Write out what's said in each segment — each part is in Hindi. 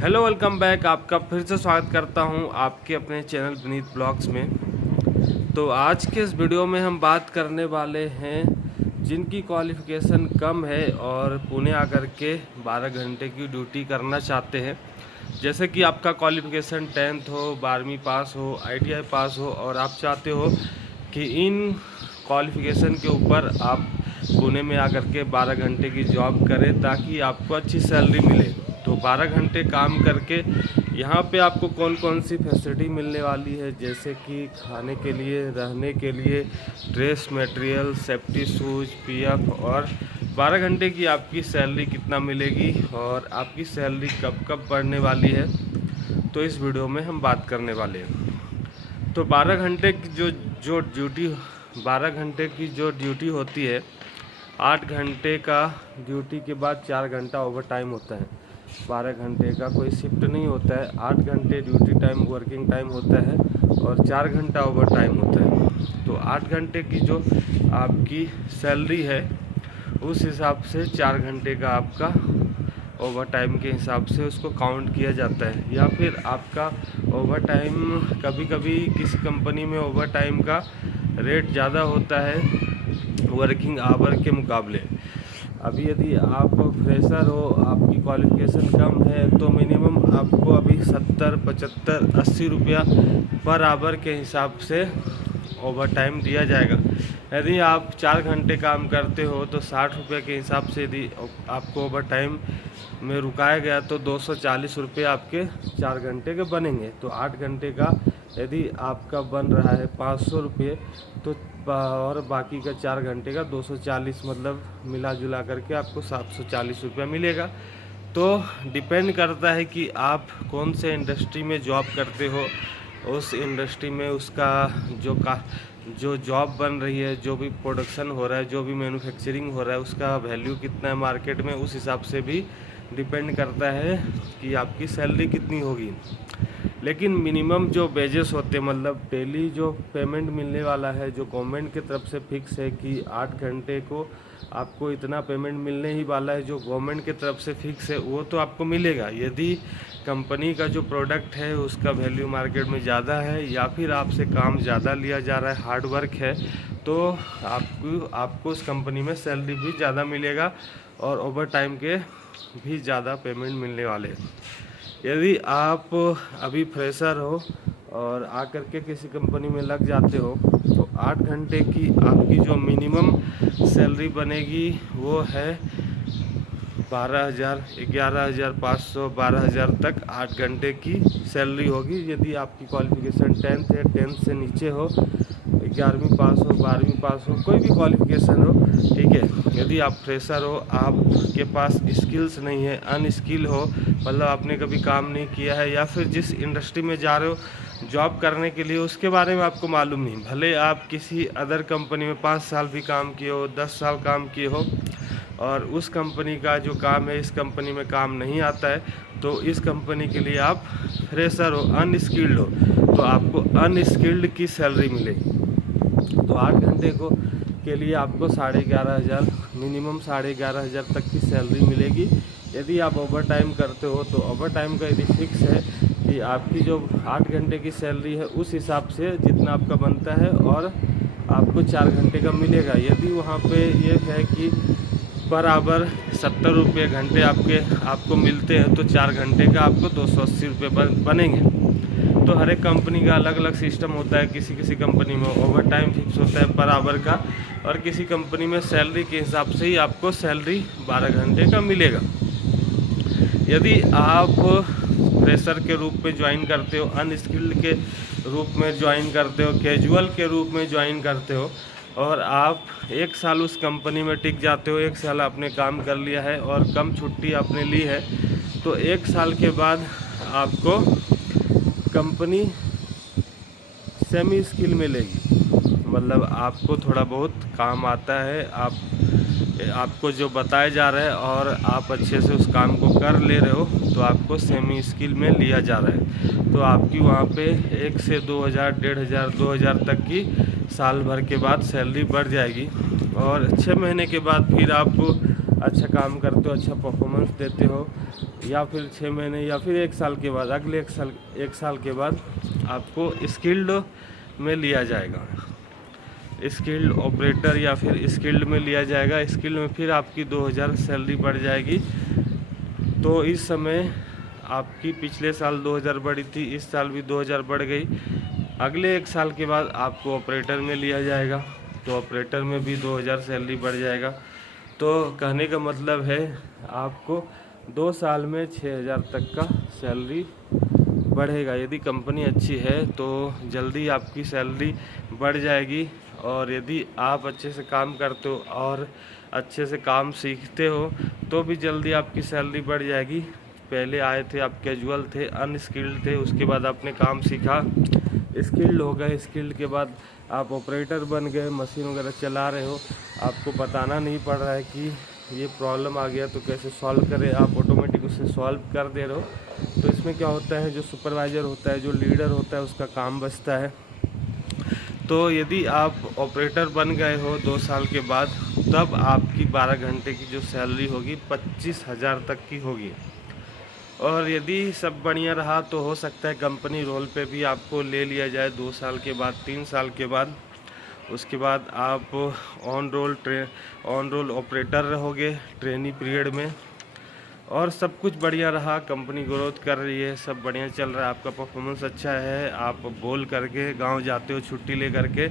Hello, welcome back. आपका फिर से स्वागत करता हूं आपके अपने चैनल विनीत ब्लॉग्स में। तो आज के इस वीडियो में हम बात करने वाले हैं जिनकी क्वालिफ़िकेशन कम है और पुणे आकर के 12 घंटे की ड्यूटी करना चाहते हैं। जैसे कि आपका क्वालिफ़िकेशन 10th हो, 12वीं पास हो, ITI पास हो और आप चाहते हो कि इन क्वालिफ़िकेशन के ऊपर आप पुणे में आकर के 12 घंटे की जॉब करें ताकि आपको अच्छी सैलरी मिले। तो 12 घंटे काम करके यहाँ पे आपको कौन कौन सी फैसिलिटी मिलने वाली है, जैसे कि खाने के लिए, रहने के लिए, dress material, safety shoes, PF और 12 घंटे की आपकी सैलरी कितना मिलेगी और आपकी सैलरी कब कब बढ़ने वाली है, तो इस वीडियो में हम बात करने वाले हैं। तो 12 घंटे की जो ड्यूटी 12 घंटे की जो ड्यूटी होती है, 8 घंटे का ड्यूटी के बाद 4 घंटा ओवर टाइम होता है। 12 घंटे का कोई शिफ्ट नहीं होता है। 8 घंटे ड्यूटी टाइम वर्किंग टाइम होता है और 4 घंटा ओवर टाइम होता है। तो 8 घंटे की जो आपकी सैलरी है उस हिसाब से 4 घंटे का आपका ओवर टाइम के हिसाब से उसको काउंट किया जाता है। या फिर आपका ओवर टाइम, कभी कभी किसी कंपनी में ओवर टाइम का रेट ज़्यादा होता है वर्किंग आवर के मुकाबले। अभी यदि आप फ्रेशर हो, आपकी क्वालिफ़िकेशन कम है, तो मिनिमम आपको अभी 70, 75, 80 रुपया पर आवर के हिसाब से ओवर टाइम दिया जाएगा। यदि आप 4 घंटे काम करते हो तो 60 रुपये के हिसाब से यदि आपको ओवर टाइम में रुकाया गया तो 240 रुपये आपके 4 घंटे के बनेंगे। तो 8 घंटे का यदि आपका बन रहा है 500 रुपये, तो और बाकी का 4 घंटे का 240, मतलब मिला जुला करके आपको 740 रुपया मिलेगा। तो डिपेंड करता है कि आप कौन से इंडस्ट्री में जॉब करते हो, उस इंडस्ट्री में उसका जो जॉब बन रही है, जो भी प्रोडक्शन हो रहा है, जो भी मैन्युफैक्चरिंग हो रहा है, उसका वैल्यू कितना है मार्केट में, उस हिसाब से भी डिपेंड करता है कि आपकी सैलरी कितनी होगी। लेकिन मिनिमम जो वेजेस होते हैं, मतलब डेली जो पेमेंट मिलने वाला है, जो गवर्नमेंट की तरफ से फिक्स है कि 8 घंटे को आपको इतना पेमेंट मिलने ही वाला है, जो गवर्नमेंट की तरफ से फिक्स है वो तो आपको मिलेगा। यदि कंपनी का जो प्रोडक्ट है उसका वैल्यू मार्केट में ज़्यादा है या फिर आपसे काम ज़्यादा लिया जा रहा है, हार्ड वर्क है, तो आपको उस कंपनी में सैलरी भी ज़्यादा मिलेगा और ओवर टाइम के भी ज़्यादा पेमेंट मिलने वाले हैं। यदि आप अभी फ्रेशर हो और आकर के किसी कंपनी में लग जाते हो तो 8 घंटे की आपकी जो मिनिमम सैलरी बनेगी वो है 12,000, 11,500, 12,000 तक 8 घंटे की सैलरी होगी। यदि आपकी क्वालिफ़िकेशन 10th है, 10th से नीचे हो, 11वीं पास हो, 12वीं पास हो, कोई भी क्वालिफ़िकेशन हो, ठीक है। यदि आप फ्रेशर हो, आपके पास स्किल्स नहीं है, अनस्किल हो, मतलब आपने कभी काम नहीं किया है, या फिर जिस इंडस्ट्री में जा रहे हो जॉब करने के लिए उसके बारे में आपको मालूम नहीं, भले आप किसी अदर कंपनी में 5 साल भी काम किए हो, 10 साल काम किए हो और उस कंपनी का जो काम है इस कंपनी में काम नहीं आता है, तो इस कंपनी के लिए आप फ्रेशर हो, अनस्किल्ड हो, तो आपको अनस्किल्ड की सैलरी मिलेगी। तो 8 घंटे को के लिए आपको 11,500, मिनिमम 11,500 तक की सैलरी मिलेगी। यदि आप ओवर टाइम करते हो तो ओवर टाइम का यदि फिक्स है कि आपकी जो 8 घंटे की सैलरी है उस हिसाब से जितना आपका बनता है और आपको 4 घंटे का मिलेगा। यदि वहाँ पे ये है कि बराबर 70 रुपये घंटे आपको मिलते हैं तो 4 घंटे का आपको 280 रुपये बनेंगे। तो हर एक कंपनी का अलग अलग सिस्टम होता है। किसी कंपनी में ओवर टाइम फिक्स होता है पर आवर का, और किसी कंपनी में सैलरी के हिसाब से ही आपको सैलरी 12 घंटे का मिलेगा। यदि आप फ्रेशर के रूप में ज्वाइन करते हो, अनस्किल्ड के रूप में ज्वाइन करते हो, कैजुअल के रूप में ज्वाइन करते हो और आप 1 साल उस कंपनी में टिक जाते हो, 1 साल आपने काम कर लिया है और कम छुट्टी आपने ली है, तो 1 साल के बाद आपको कंपनी सेमी स्किल मिलेगी। मतलब आपको थोड़ा बहुत काम आता है, आपको जो बताया जा रहा है और आप अच्छे से उस काम को कर ले रहे हो, तो आपको सेमी स्किल में लिया जा रहा है। तो आपकी वहाँ पे 1 से 2,000, 1,500, 2,000 तक की साल भर के बाद सैलरी बढ़ जाएगी। और 6 महीने के बाद फिर आप अच्छा काम करते हो, अच्छा परफॉर्मेंस देते हो या फिर 6 महीने या फिर 1 साल के बाद, अगले 1 साल के बाद आपको स्किल्ड में लिया जाएगा, स्किल्ड ऑपरेटर या फिर स्किल्ड में लिया जाएगा। स्किल्ड में फिर आपकी 2000 सैलरी बढ़ जाएगी। तो इस समय आपकी पिछले साल 2000 बढ़ी थी, इस साल भी 2000 बढ़ गई। अगले 1 साल के बाद आपको ऑपरेटर में लिया जाएगा, तो ऑपरेटर में भी 2000 सैलरी बढ़ जाएगा। तो कहने का मतलब है आपको 2 साल में 6000 तक का सैलरी बढ़ेगा। यदि कंपनी अच्छी है तो जल्दी आपकी सैलरी बढ़ जाएगी। और यदि आप अच्छे से काम करते हो और अच्छे से काम सीखते हो तो भी जल्दी आपकी सैलरी बढ़ जाएगी। पहले आए थे आप कैजुअल थे, अनस्किल्ड थे, उसके बाद आपने काम सीखा, स्किल्ड हो गए, स्किल्ड के बाद आप ऑपरेटर बन गए, मशीन वगैरह चला रहे हो, आपको बताना नहीं पड़ रहा है कि ये प्रॉब्लम आ गया तो कैसे सॉल्व करें, आप ऑटोमेटिक उसे सॉल्व कर दे रहे हो। तो इसमें क्या होता है, जो सुपरवाइज़र होता है, जो लीडर होता है, उसका काम बचता है। तो यदि आप ऑपरेटर बन गए हो 2 साल के बाद, तब आपकी 12 घंटे की जो सैलरी होगी 25,000 तक की होगी। और यदि सब बढ़िया रहा तो हो सकता है कंपनी रोल पे भी आपको ले लिया जाए 2 साल के बाद, 3 साल के बाद। उसके बाद आप ऑन रोल ऑपरेटर रहोगे ट्रेनी पीरियड में। और सब कुछ बढ़िया रहा, कंपनी ग्रोथ कर रही है, सब बढ़िया चल रहा है, आपका परफॉर्मेंस अच्छा है, आप बोल करके गांव जाते हो छुट्टी ले करके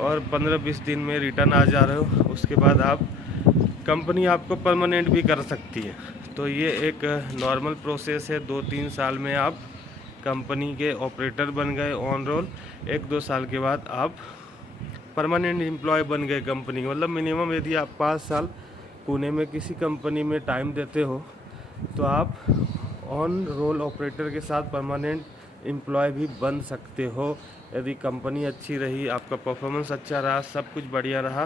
और 15-20 दिन में रिटर्न आ जा रहे हो, उसके बाद आप कंपनी आपको परमानेंट भी कर सकती है। तो ये एक नॉर्मल प्रोसेस है। 2-3 साल में आप कंपनी के ऑपरेटर बन गए ऑन रोल, 1-2 साल के बाद आप परमानेंट एम्प्लॉय बन गए कंपनी के। मतलब मिनिमम यदि आप 5 साल पुणे में किसी कंपनी में टाइम देते हो तो आप ऑन रोल ऑपरेटर के साथ परमानेंट एम्प्लॉय भी बन सकते हो। यदि कंपनी अच्छी रही, आपका परफॉर्मेंस अच्छा रहा, सब कुछ बढ़िया रहा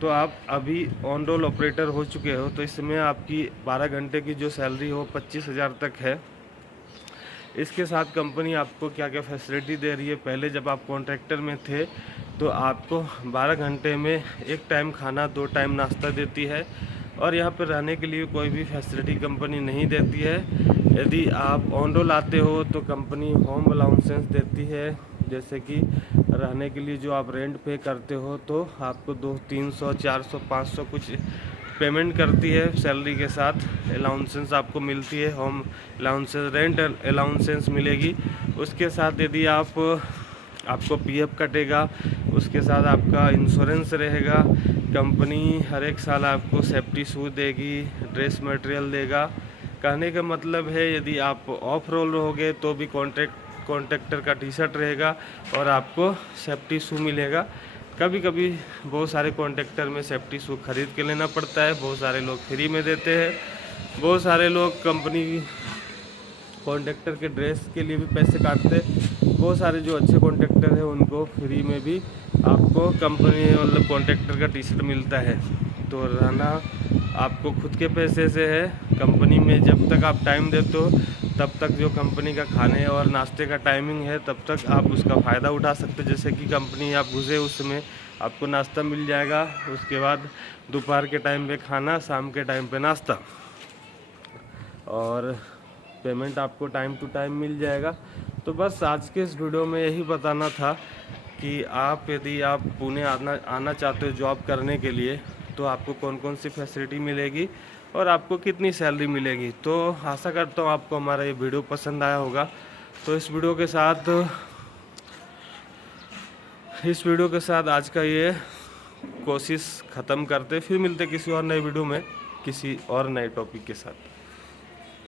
तो आप अभी ऑन रोल ऑपरेटर हो चुके हो। तो इसमें आपकी 12 घंटे की जो सैलरी हो 25,000 तक है। इसके साथ कंपनी आपको क्या क्या फैसिलिटी दे रही है, पहले जब आप कॉन्ट्रैक्टर में थे तो आपको 12 घंटे में 1 टाइम खाना, 2 टाइम नाश्ता देती है। और यहाँ पर रहने के लिए कोई भी फैसिलिटी कंपनी नहीं देती है। यदि आप ऑन रोल आते हो तो कंपनी होम अलाउंसेंस देती है, जैसे कि रहने के लिए जो आप रेंट पे करते हो तो आपको 200, 300, 400, 500 कुछ पेमेंट करती है सैलरी के साथ। अलाउंसेंस आपको मिलती है, होम अलाउंसेंस, रेंट अलाउंसेंस मिलेगी। उसके साथ यदि आपको पीएफ कटेगा, उसके साथ आपका इंश्योरेंस रहेगा। कंपनी हर 1 साल आपको सेफ्टी शू देगी, ड्रेस मटेरियल देगा। कहने का मतलब है यदि आप ऑफ रोल रहोगे तो भी कॉन्ट्रैक्टर का टी-शर्ट रहेगा और आपको सेफ्टी शू मिलेगा। कभी कभी बहुत सारे कॉन्ट्रैक्टर में सेफ्टी शू खरीद के लेना पड़ता है, बहुत सारे लोग फ्री में देते हैं, बहुत सारे लोग कंपनी कॉन्ट्रैक्टर के ड्रेस के लिए भी पैसे काटते। बहुत सारे जो अच्छे कॉन्ट्रैक्टर हैं उनको फ्री में भी आपको कंपनी मतलब कॉन्ट्रैक्टर का टी-शर्ट मिलता है। तो रहना आपको खुद के पैसे से है। कंपनी में जब तक आप टाइम देते हो तब तक जो कंपनी का खाने और नाश्ते का टाइमिंग है तब तक आप उसका फ़ायदा उठा सकते हो। जैसे कि कंपनी आप घुसे उसमें आपको नाश्ता मिल जाएगा, उसके बाद दोपहर के टाइम पे खाना, शाम के टाइम पे नाश्ता, और पेमेंट आपको टाइम टू टाइम मिल जाएगा। तो बस आज के इस वीडियो में यही बताना था कि यदि आप पुणे आना चाहते हो जॉब करने के लिए तो आपको कौन कौन सी फैसिलिटी मिलेगी और आपको कितनी सैलरी मिलेगी। तो आशा करता हूँ आपको हमारा ये वीडियो पसंद आया होगा। तो इस वीडियो के साथ आज का ये कोशिश ख़त्म करते, फिर मिलते किसी और नए वीडियो में किसी और नए टॉपिक के साथ।